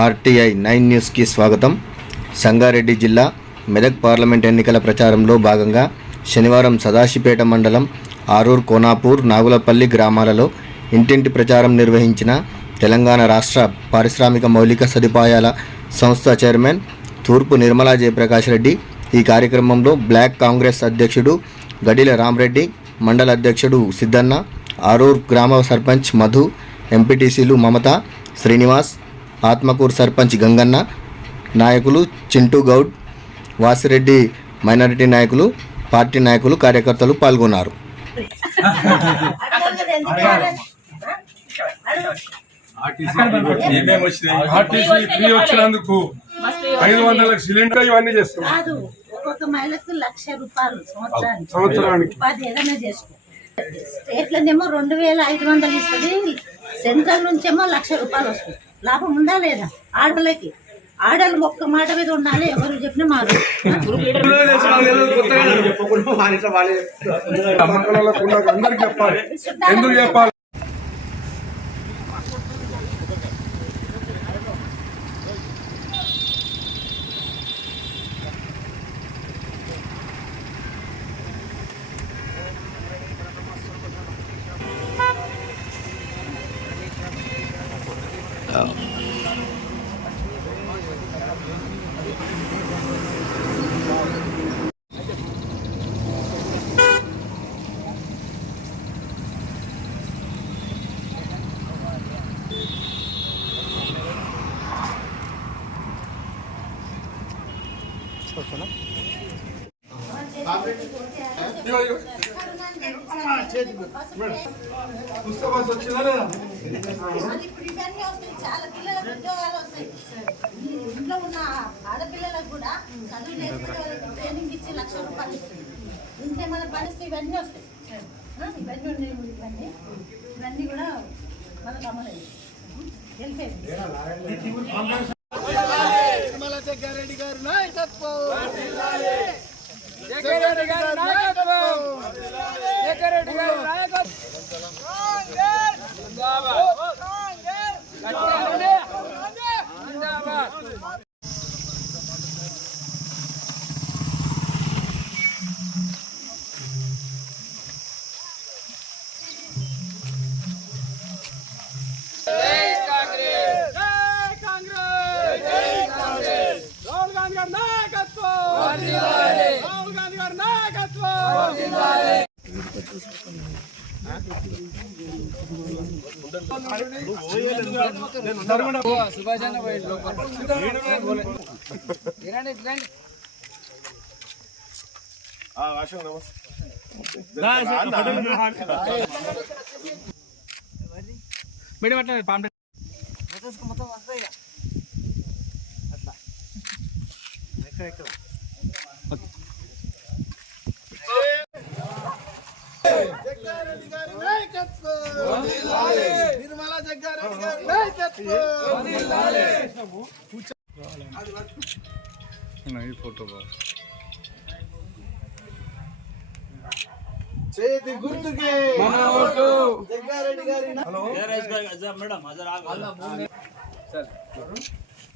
RTI 9 న్యూస్కి స్వాగతం. సంగారెడ్డి జిల్లా మెదక్ పార్లమెంట్ ఎన్నికల ప్రచారంలో భాగంగా శనివారం సదాశివపేట మండలం ఆరూర్, కోనాపూర్, నాగులపల్లి గ్రామాలలో ఇంటింటి ప్రచారం నిర్వహించిన తెలంగాణ రాష్ట్ర పారిశ్రామిక మౌలిక సదుపాయాల సంస్థ చైర్మన్ తూర్పు నిర్మలా జయప్రకాష్ రెడ్డి. ఈ కార్యక్రమంలో బ్లాక్ కాంగ్రెస్ అధ్యక్షుడు గడిల రామరెడ్డి, మండల అధ్యక్షుడు సిద్ధన్న, ఆరూర్ గ్రామ సర్పంచ్ మధు, ఎంపీటీసీలు మమత, శ్రీనివాస్, ఆత్మకూరు సర్పంచ్ గంగన్న, నాయకులు చింటూ గౌడ్, వాసిరెడ్డి, మైనారిటీ నాయకులు, పార్టీ నాయకులు, కార్యకర్తలు పాల్గొన్నారు. సిలిండర్ ఇవన్నీ చేస్తాం. సంవత్సరానికి స్టేట్లనేమో 2500 ఇస్తుంది, సెంట్రల్ నుంచేమో 1,00,000 రూపాయలు వస్తుంది. లాభం ఉందా లేదా? ఆడలు ఒక్క మాట మీద ఉండాలి, ఎవరు చెప్పినా మారు. అందరికి చెప్పాలి, ఎందుకు చెప్పాలి? ఇంట్లో ఉన్న ఆడపిల్లలకు కూడా చదువు నేర్పించే వాళ్ళకి ట్రైనింగ్ ఇచ్చి 1,00,000 రూపాయలు ఇస్తుంది. ఇంకేమైనా పరిస్థితి ఇవన్నీ వస్తాయి. ఇవన్నీ ఉన్నాయి, ఇవన్నీ కూడా మనకు అమలయ్యాయి. జగ్గారెడ్డి గారి నాయకత్వం, జగ్గారెడ్డి గారి నాయకత్వం, నిర్మలా జగ్గారెడ్డి గారి నాయకత్వం. చేతి గుర్తుకే జగ్గారెడ్డి గారి.